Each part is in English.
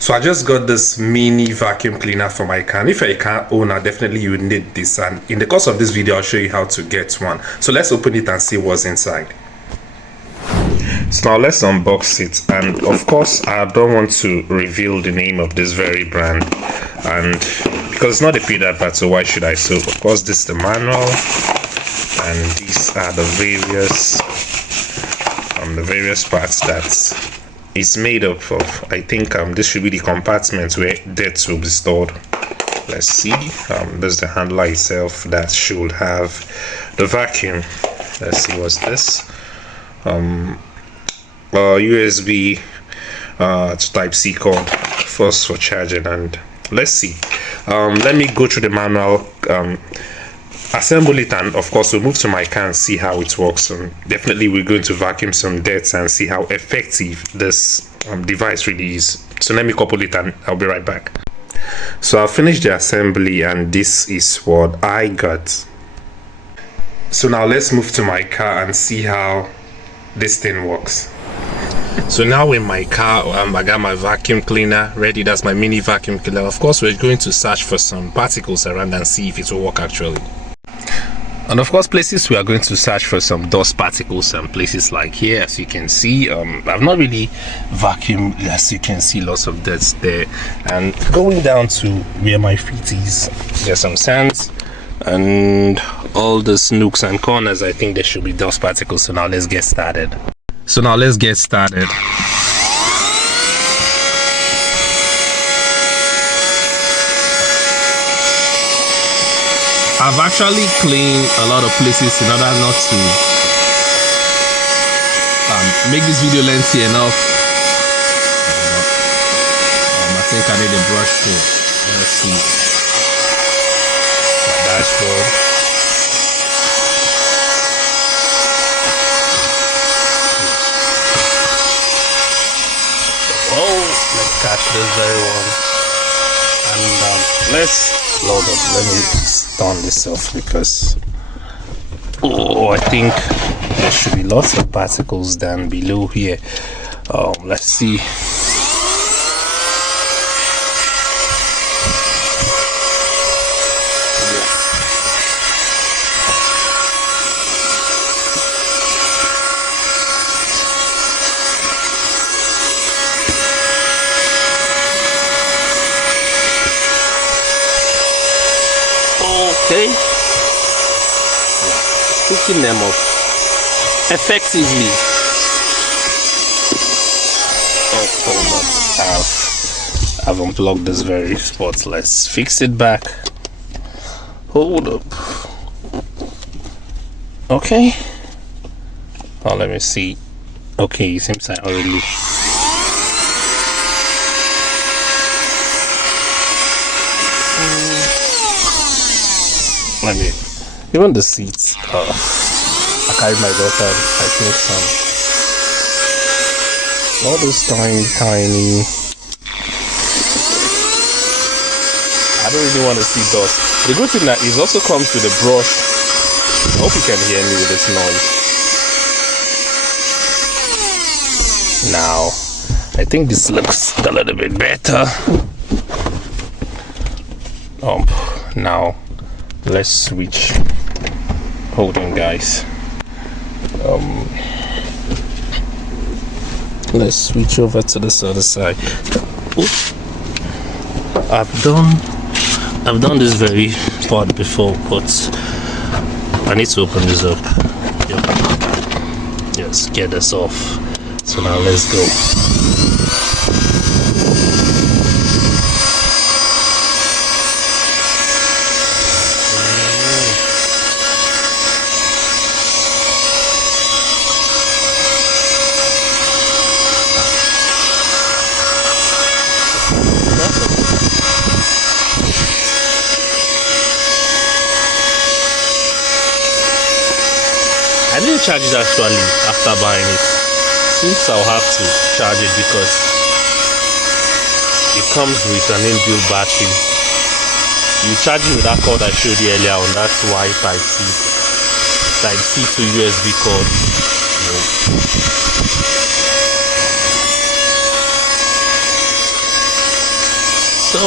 So I just got this mini vacuum cleaner for my car. If you're a car owner, definitely you need this, and in the course of this video I'll show you how to get one. So let's open it and see what's inside. So now let's unbox it, and of course I don't want to reveal the name of this very brand, and because it's not a paid advert, so why should I? So of course this is the manual, and these are the various parts that it's made up of. I think this should be the compartment where dates will be stored. Let's see. There's the handler itself that should have the vacuum. Let's see what's this. USB to Type-C cord first for charging, and let's see. Let me go through the manual, assemble it, and of course we'll move to my car and see how it works. And definitely we're going to vacuum some dirt and see how effective this device really is. So let me couple it and I'll be right back. So I've finished the assembly and this is what I got. So now let's move to my car and see how this thing works. So now in my car, I got my vacuum cleaner ready. That's my mini vacuum cleaner. Of course, we're going to search for some particles around and see if it will work actually. And of course, places we are going to search for some dust particles, and places like here, as you can see, I've not really vacuumed, as you can see, lots of dirt there. And going down to where my feet is, there's some sands and all the nooks and corners. I think there should be dust particles. So now let's get started. I've actually cleaned a lot of places in order not to make this video lengthy enough. I think I need a brush too. Let's see. My dashboard. Oh, let's catch this very one. And let's load up. Let me turn this off because I think there should be lots of particles down below here. Let's see. Okay, picking them up effectively. I've unplugged this very spot. Let's fix it back. Hold up. Okay. Oh, let me see. Okay, it seems I already. Let me, even the seats, I carried my daughter, I think all this tiny, I don't really want to see dust. The good thing that it also comes with a brush. I hope you can hear me with this noise. Now, I think this looks a little bit better. Now, let's switch. Hold on, guys. Let's switch over to this other side. Oops. I've done this very part before, but I need to open this up. Yep. Yes, get this off. So now let's go. I didn't charge it actually after buying it. Since I'll have to charge it because it comes with an inbuilt battery. You charge it with that cord I showed you earlier on. That's why Type-C to USB cord. So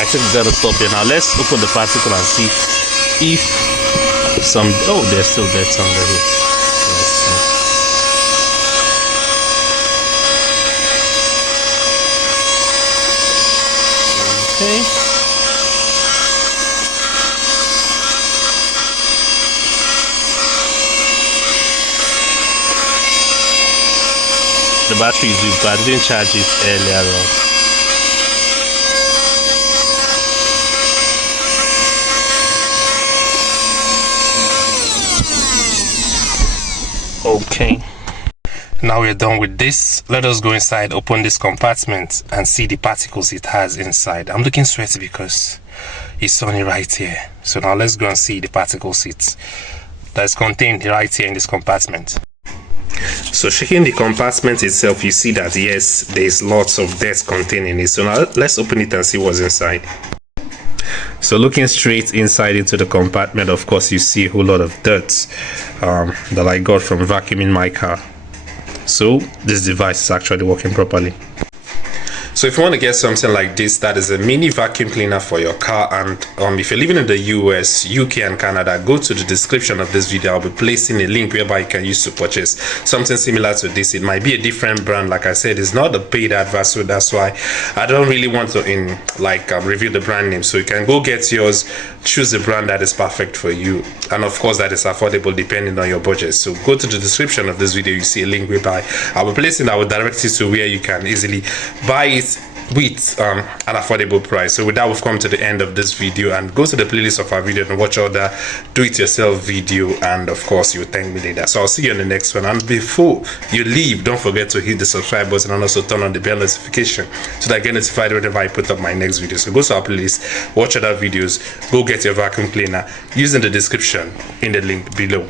I think we gotta stop here now. Let's open the particle and see if some, oh, there's still dirt under here. Let's see. Okay. The battery is weak, but I didn't charge it earlier on. Okay, now we're done with this. Let us go inside, open this compartment and see the particles it has inside. I'm looking sweaty because it's sunny right here. So now let's go and see the particles that's contained right here in this compartment. So checking the compartment itself, you see that yes, there's lots of dirt containing it. So now let's open it and see what's inside. So looking straight inside into the compartment, of course you see a whole lot of dirt that I got from vacuuming my car. So this device is actually working properly. So if you want to get something like this, that is a mini vacuum cleaner for your car, and if you're living in the US, UK and Canada, go to the description of this video. I'll be placing a link whereby you can use to purchase something similar to this. It might be a different brand. Like I said, it's not a paid advert, so that's why I don't really want to review the brand name. So you can go get yours, choose a brand that is perfect for you, and of course that is affordable depending on your budget. So go to the description of this video, you see a link whereby I'll be placing that will direct you to where you can easily buy it with an affordable price. So with that, we've come to the end of this video, and go to the playlist of our video and watch all the do-it-yourself video, and of course you'll thank me later. So I'll see you in the next one, and before you leave, don't forget to hit the subscribe button and also turn on the bell notification so that I get notified whenever I put up my next video. So go to our playlist, watch other videos, go get your vacuum cleaner using the description in the link below.